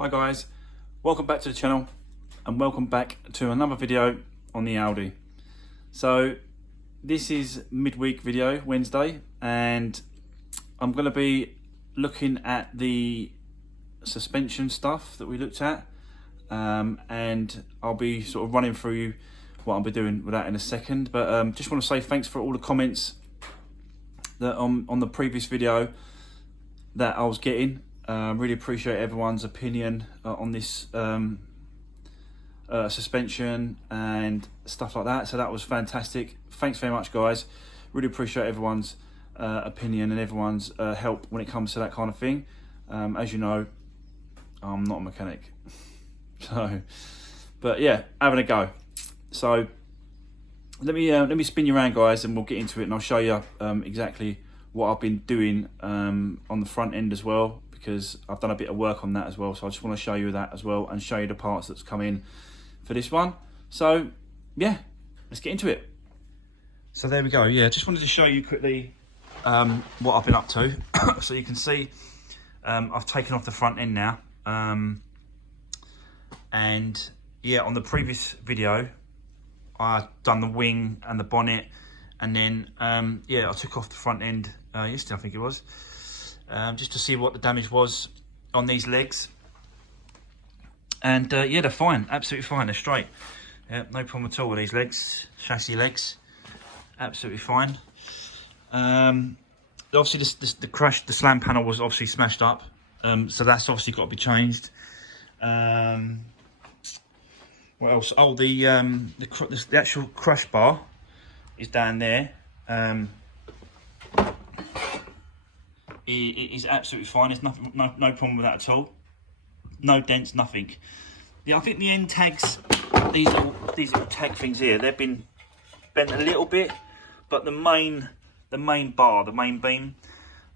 Hi guys, welcome back to the channel and welcome back to another video on the Audi. So this is midweek video, Wednesday, and I'm going to be looking at the suspension stuff that we looked at, and I'll be sort of running through what I'll be doing with that in a second. But just want to say thanks for all the comments that on the previous video that I was getting. Really appreciate everyone's opinion on this suspension and stuff like that. So that was fantastic. Thanks very much, guys. Really appreciate everyone's opinion and everyone's help when it comes to that kind of thing. As you know, I'm not a mechanic, so but yeah, having a go. So let me spin you around, guys, and we'll get into it, and I'll show you exactly what I've been doing on the front end as well, because I've done a bit of work on that as well. So I just want to show you that as well and show you the parts that's come in for this one. So yeah, let's get into it. So there we go. Yeah, just wanted to show you quickly what I've been up to. So you can see I've taken off the front end now, and yeah, on the previous video I done the wing and the bonnet, and then yeah, I took off the front end yesterday, I think it was, just to see what the damage was on these legs. And yeah, they're fine, absolutely fine, they're straight. Yeah, no problem at all with these legs, chassis legs, absolutely fine. Obviously the slam panel was obviously smashed up, so that's obviously got to be changed. What else? Oh, the actual crush bar is down there. It is absolutely fine. There's nothing, no problem with that at all. No dents, nothing. Yeah, I think the end tags, these little tag things here, they've been bent a little bit, but the main bar, the main beam,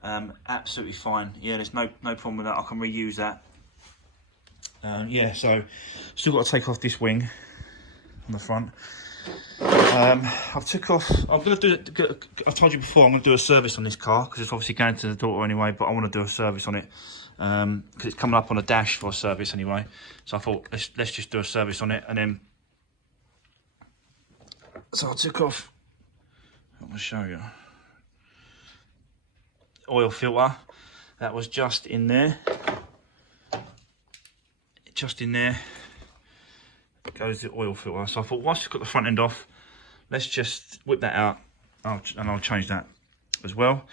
absolutely fine. Yeah, there's no problem with that. I can reuse that. Yeah, so still got to take off this wing on the front. I've took off. I'm gonna do. I've told you before, I'm gonna do a service on this car because it's obviously going to the daughter anyway. But I want to do a service on it because it's coming up on a dash for a service anyway. So I thought let's just do a service on it, and then. So I took off. I'm gonna show you. Oil filter that was just in there. Just in there goes the oil filter. So I thought, whilst I've got the front end off, let's just whip that out, and I'll change that as well.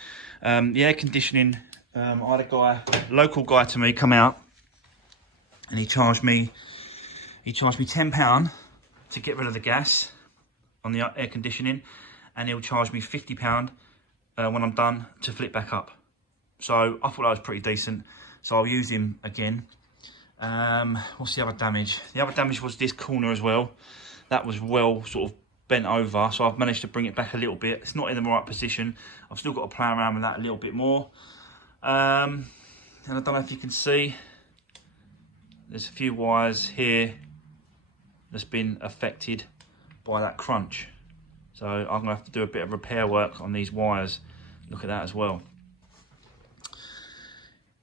The air conditioning, I had a local guy to me, come out, and he charged me £10 to get rid of the gas on the air conditioning, and he'll charge me £50 when I'm done to flip back up. So I thought that was pretty decent. So I'll use him again. What's the other damage? The other damage was this corner as well. That was well sort of bent over, so I've managed to bring it back a little bit. It's not in the right position. I've still got to play around with that a little bit more. And I don't know if you can see, there's a few wires here that's been affected by that crunch. So I'm gonna have to do a bit of repair work on these wires. Look at that as well.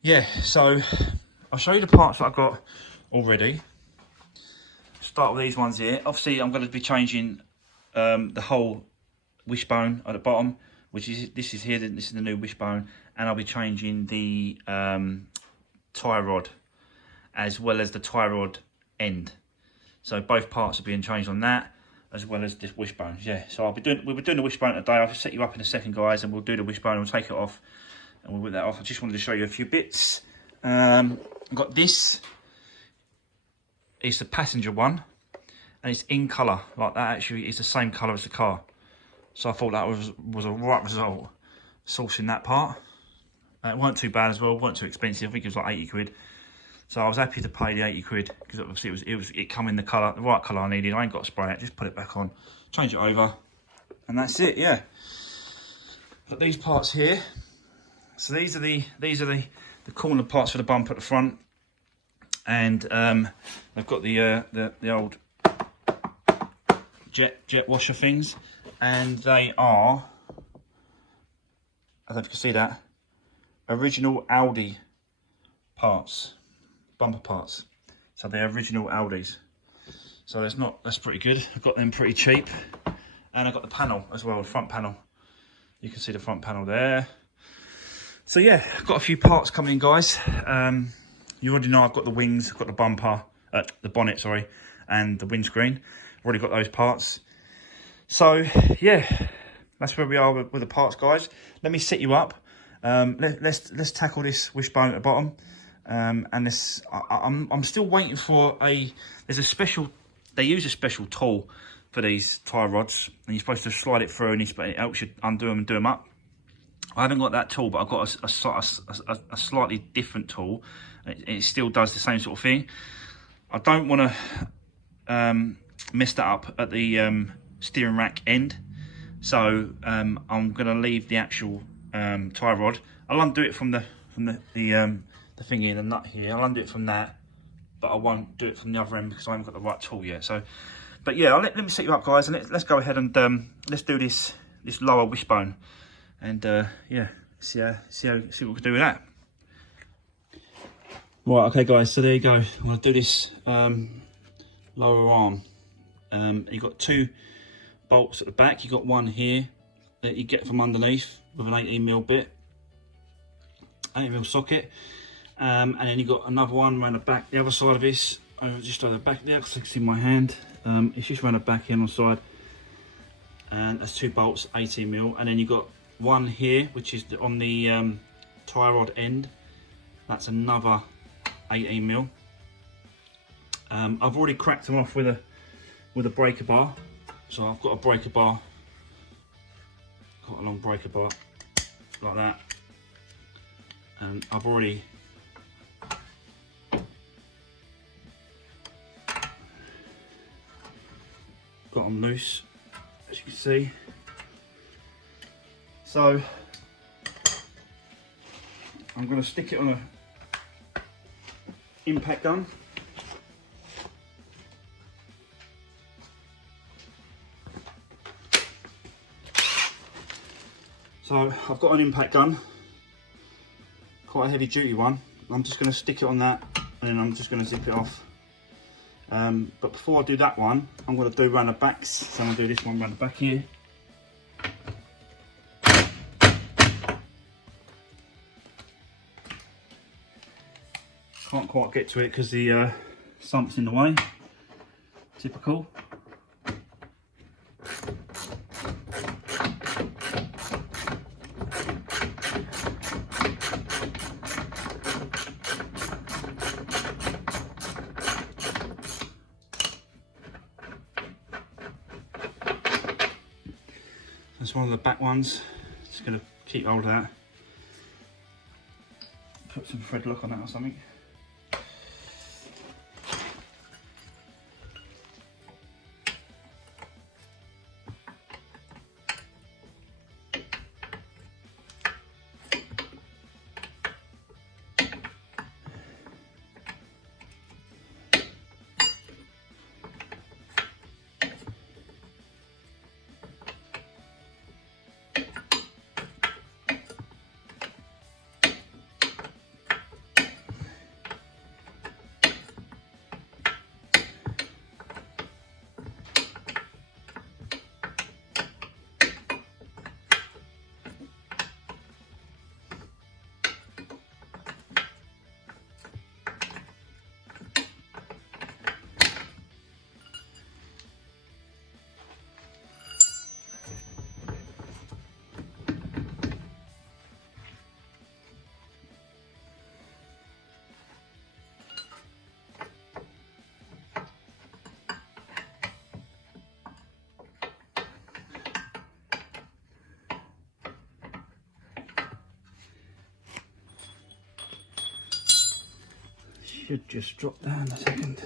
Yeah, so I'll show you the parts that I've got already. Start with these ones here. Obviously, I'm going to be changing the whole wishbone at the bottom, which is this is here. This is the new wishbone, and I'll be changing the tie rod as well as the tie rod end. So both parts are being changed on that, as well as this wishbone. Yeah. So we'll be doing the wishbone today. I'll set you up in a second, guys, and we'll do the wishbone. We'll take it off, and we'll whip that off. I just wanted to show you a few bits. I've got this. It's the passenger one, and it's in colour like that. Actually, it's the same colour as the car. So I thought that was a right result sourcing that part. It weren't too bad as well. It weren't too expensive. I think it was like 80 quid. So I was happy to pay the 80 quid because obviously it come in the colour, the right colour I needed. I ain't got to spray it. Just put it back on, change it over, and that's it. Yeah. Got these parts here. So these are the corner parts for the bumper at the front, and they've got the old jet washer things, and they are, I don't know if you can see that, original Audi parts. bumper parts. So they're original Audis. So that's pretty good. I've got them pretty cheap. And I've got the panel as well, the front panel. You can see the front panel there. So yeah, I've got a few parts coming in, guys. You already know I've got the wings, I've got the bumper, the bonnet, sorry, and the windscreen. I've already got those parts. So yeah, that's where we are with the parts, guys. Let me set you up. Let's tackle this wishbone at the bottom. And this, I'm still waiting for there's a special, they use a special tool for these tie rods, and you're supposed to slide it through, and it helps you undo them and do them up. I haven't got that tool, but I've got a slightly different tool. It still does the same sort of thing. I don't want to mess that up at the steering rack end, so I'm going to leave the actual tie rod. I'll undo it from the thingy, the nut here. I'll undo it from that, but I won't do it from the other end because I haven't got the right tool yet. So, but yeah, let me set you up, guys, and let's go ahead and let's do this lower wishbone. And yeah, see what we can do with that. Right, okay, guys. So there you go. I'm gonna do this lower arm. You've got 2 bolts at the back. You've got one here that you get from underneath with an 18mm bit, 18mm socket, and then you've got another one around the back, the other side of this, just over the back there. Because I can see my hand. It's just around the back here on the side, and that's 2 bolts, 18mm, and then you've got one here, which is on the tie rod end. That's another 18mm. I've already cracked them off with a breaker bar. So I've got a breaker bar, got a long breaker bar like that, and I've already got them loose, as you can see. So I'm going to stick it on a impact gun. So I've got an impact gun, quite a heavy duty one. I'm just going to stick it on that, and then I'm just going to zip it off. But before I do that one, I'm going to do around the backs. So I'm going to do this one around the back here. Can't quite get to it because the sump's in the way. Typical. That's one of the back ones. Just going to keep hold of that. Put some thread lock on that or something. Should just drop down a second.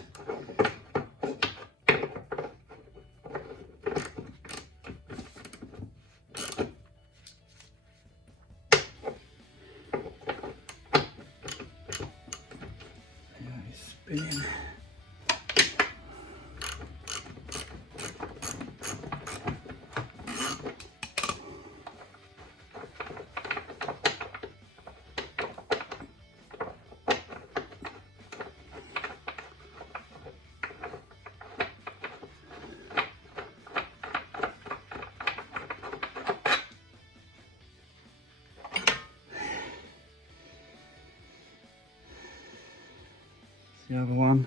Yeah, it's spinning. the other one.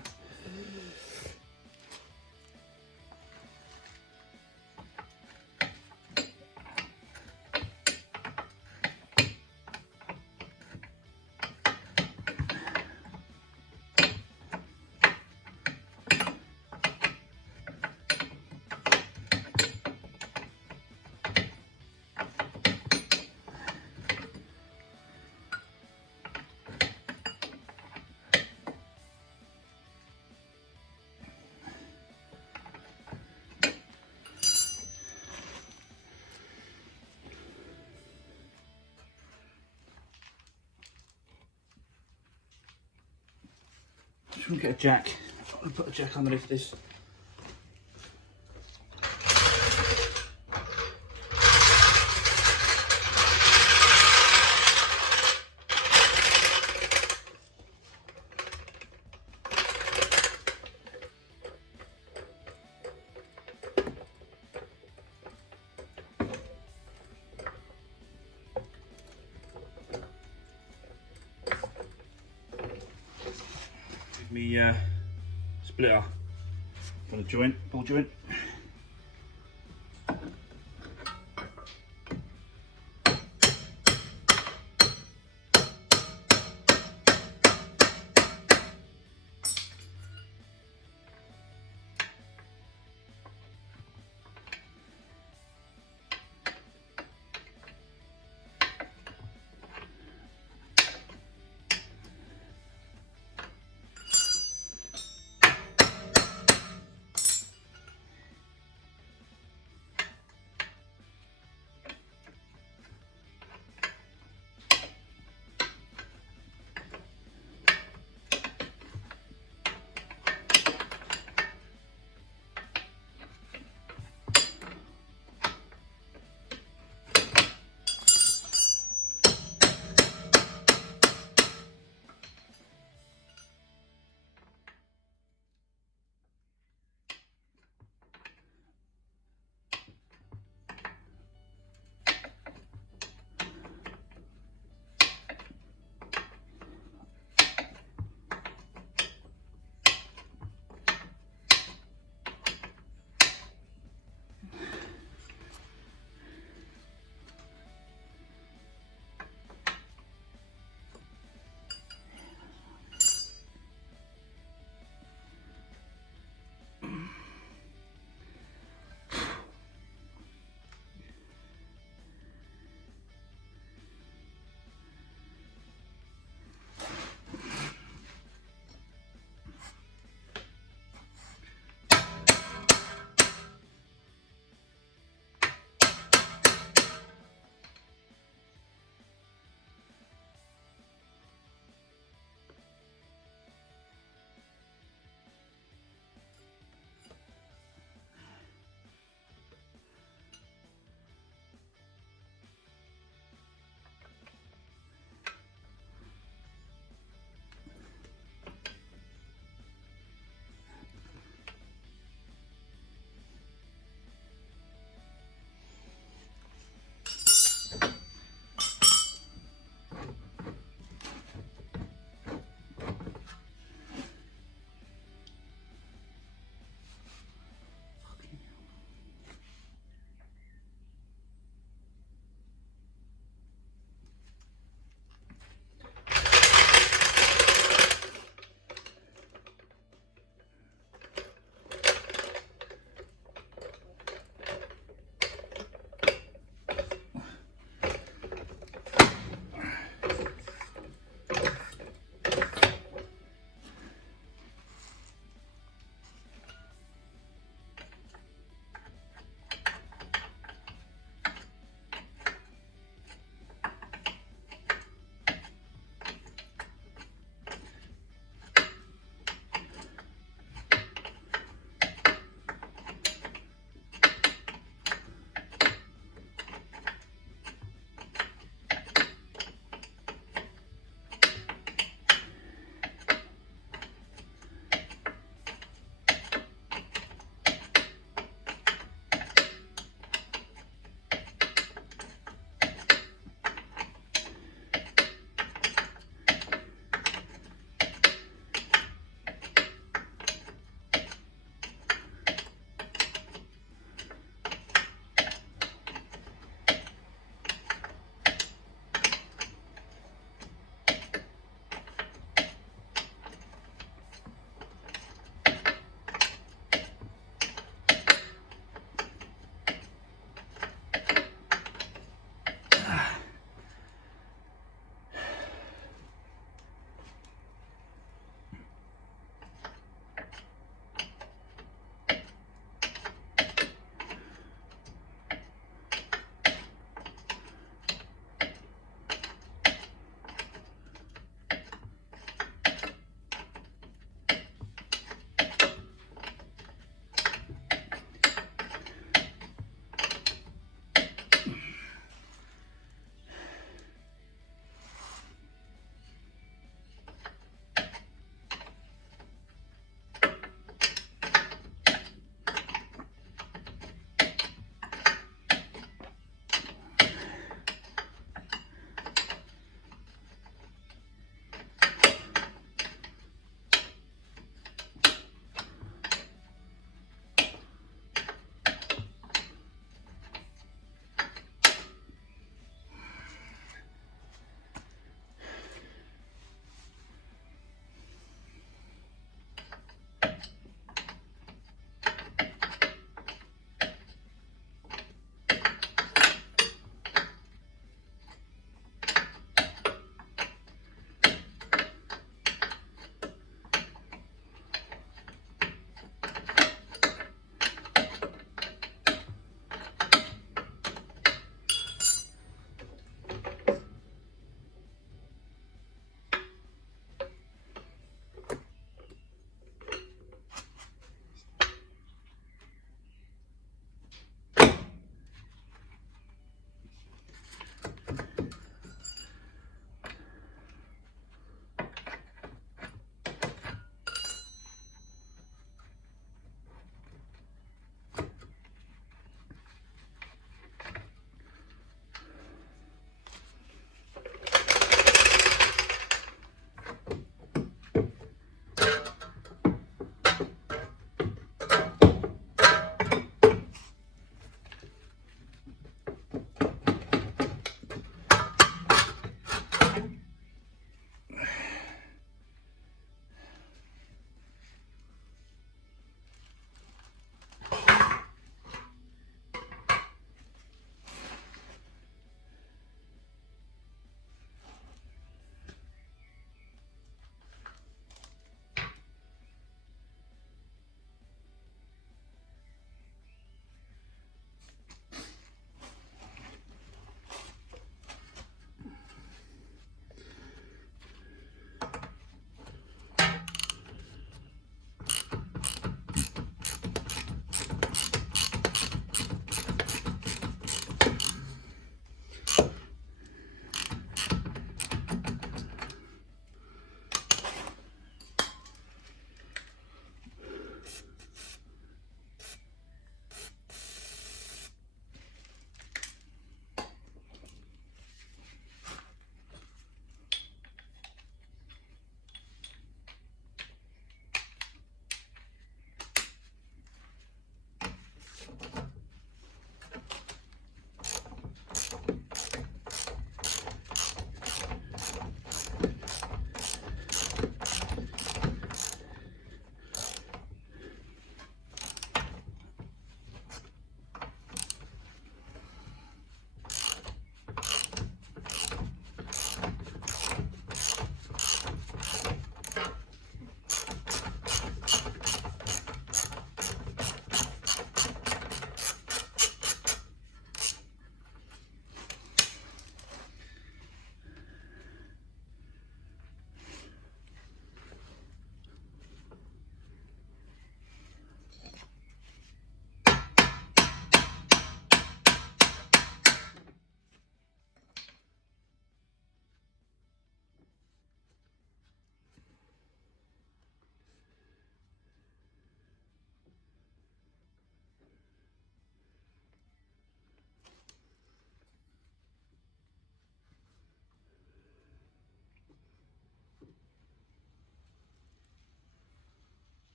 Just want to get a jack. I'm going to put a jack underneath this. Me splitter for the joint, ball joint.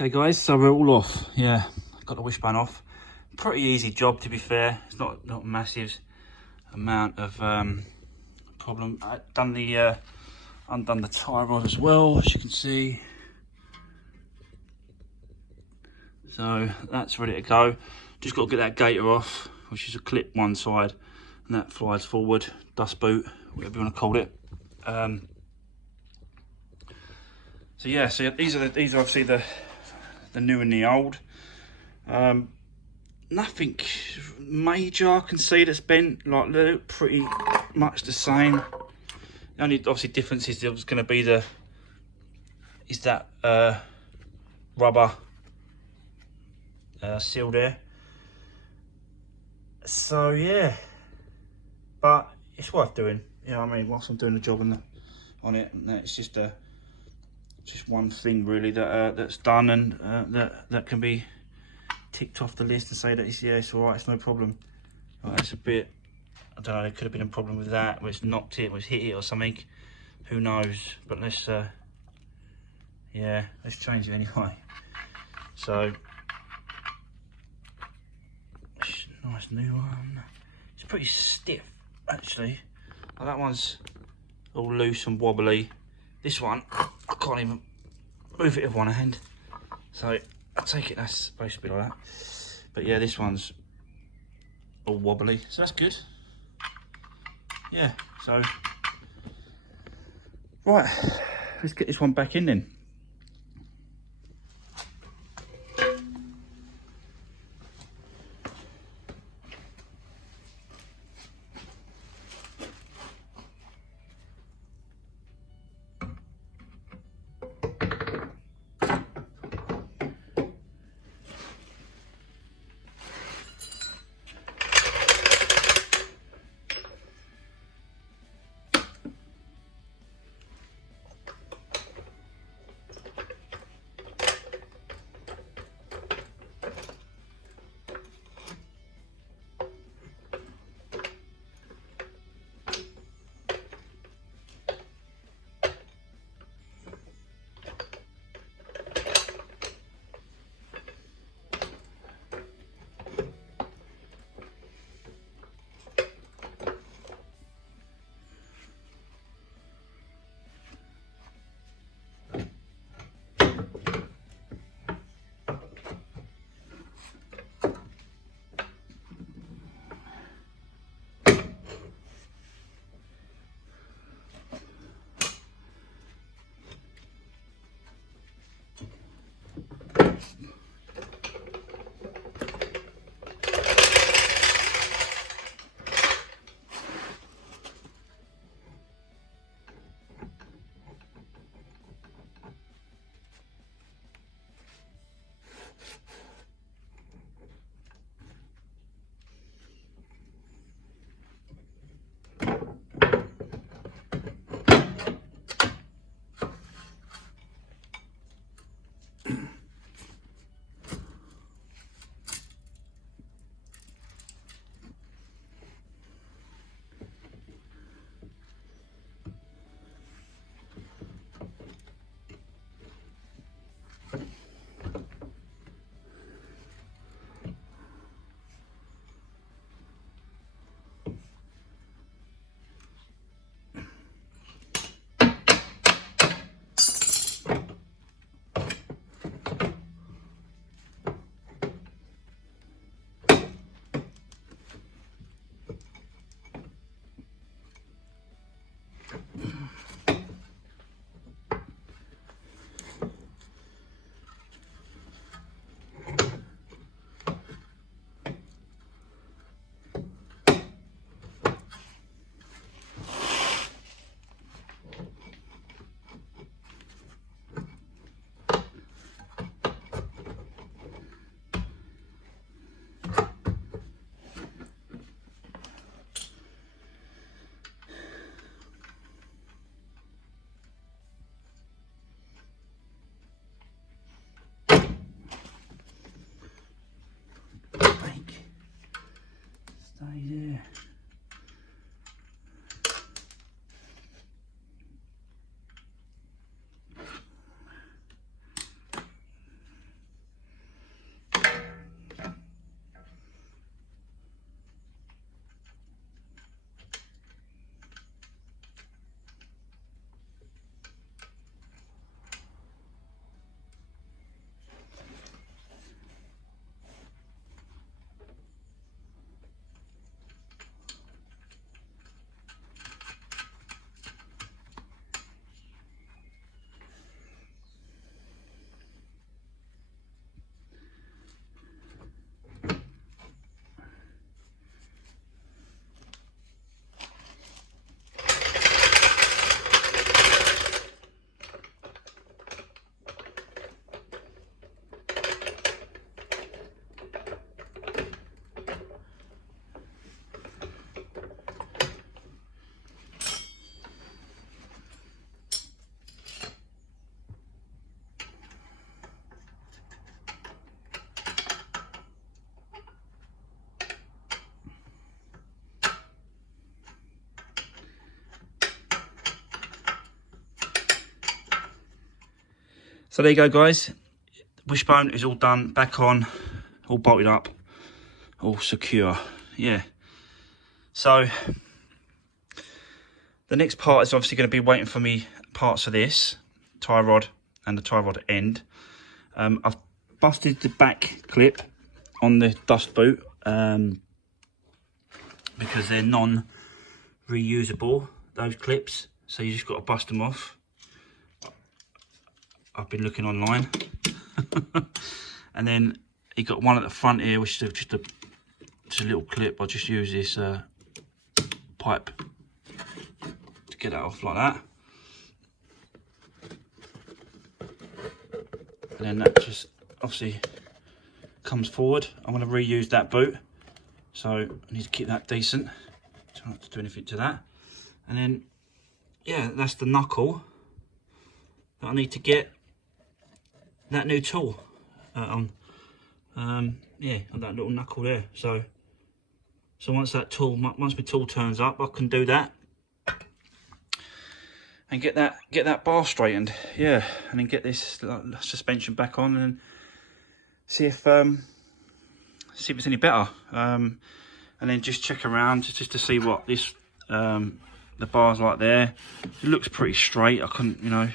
Okay guys, so we're all off. Yeah, got the wishbone off. Pretty easy job, to be fair. It's not massive amount of problem. I've done the undone the tyre rod as well, as you can see. So that's ready to go. Just got to get that gator off, which is a clip one side, and that flies forward, dust boot, whatever you want to call it. So yeah, so these are obviously the new and the old. Nothing major I can see that's bent. Like, they look pretty much the same. The only obviously difference is there's going to be that rubber seal there. So yeah, but it's worth doing. You know what I mean? Whilst I'm doing the job on it, and it's just one thing really that that's done, and that can be ticked off the list and say that it's all right, it's no problem. Right, that's a bit, I don't know, there could have been a problem with that, where it's knocked it, where it's hit it or something. Who knows? But let's change it anyway. So nice new one. It's pretty stiff actually. Like, that one's all loose and wobbly. This one, I can't even move it with one hand. So I take it that's supposed to be like that. But yeah, this one's all wobbly, so that's good. Yeah, so right, let's get this one back in then. So there you go, guys. Wishbone is all done, back on, all bolted up, all secure. Yeah. So the next part is obviously going to be waiting for me parts of this tie rod and the tie rod end. I've busted the back clip on the dust boot because they're non-reusable, those clips, so you just got to bust them off. I've been looking online. And then you got one at the front here, which is just a little clip. I'll just use this pipe to get that off like that. And then that just obviously comes forward. I'm going to reuse that boot, so I need to keep that decent. Try not to do anything to that. And then, yeah, that's the knuckle that I need to get that new tool on. Yeah, on that little knuckle there. So once my tool turns up, I can do that and get that bar straightened. Yeah, and then get this suspension back on and see if it's any better. And then just check around just to see what this the bar's like there. It looks pretty straight. I couldn't, you know,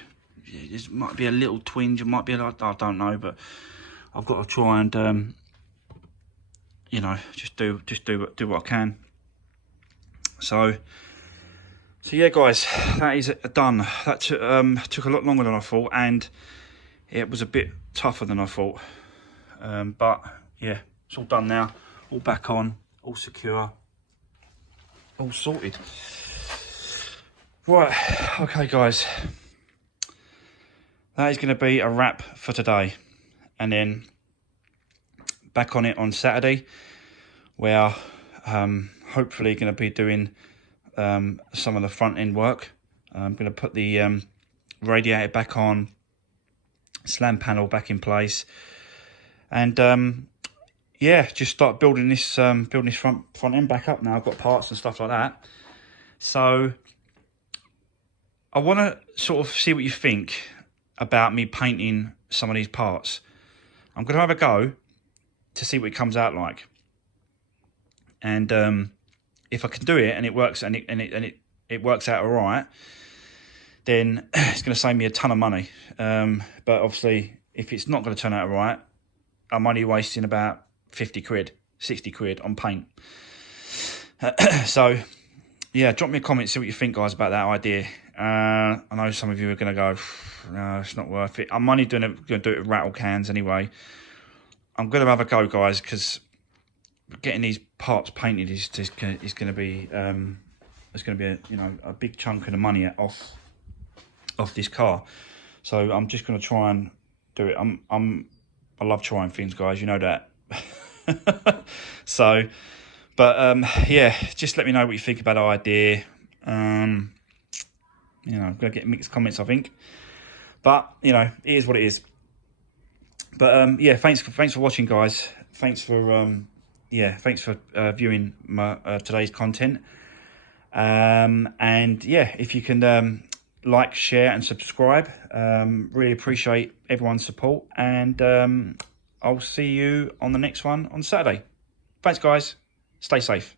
there might be a little twinge, it might be I don't know, but I've got to try and you know, just do what I can. So yeah, guys, that is done. That took a lot longer than I thought, and it was a bit tougher than I thought. But yeah, it's all done now, all back on, all secure, all sorted. Right, okay, guys, that is going to be a wrap for today, and then back on it on Saturday, where hopefully going to be doing some of the front end work. I'm going to put the radiator back on, slam panel back in place, and yeah, just start building this front end back up now. I've got parts and stuff like that. So I want to sort of see what you think about me painting some of these parts. I'm going to have a go to see what it comes out like, and if I can do it and it works and it works out all right, then it's going to save me a ton of money. But obviously, if it's not going to turn out all right, I'm only wasting about 50 quid, 60 quid on paint. So yeah, drop me a comment, see what you think, guys, about that idea. I know some of you are going to go, no, it's not worth it. I'm only going to do it with rattle cans anyway. I'm going to have a go, guys, because getting these parts painted is going to be it's going to be a big chunk of the money off this car. So I'm just going to try and do it. I love trying things, guys, you know that. So, but yeah, just let me know what you think about our idea. I'm going to get mixed comments, I think, but it is what it is. But yeah, thanks for watching, guys. Thanks for viewing my today's content. And yeah, if you can like, share and subscribe, really appreciate everyone's support, and I'll see you on the next one on Saturday. Thanks, guys. Stay safe.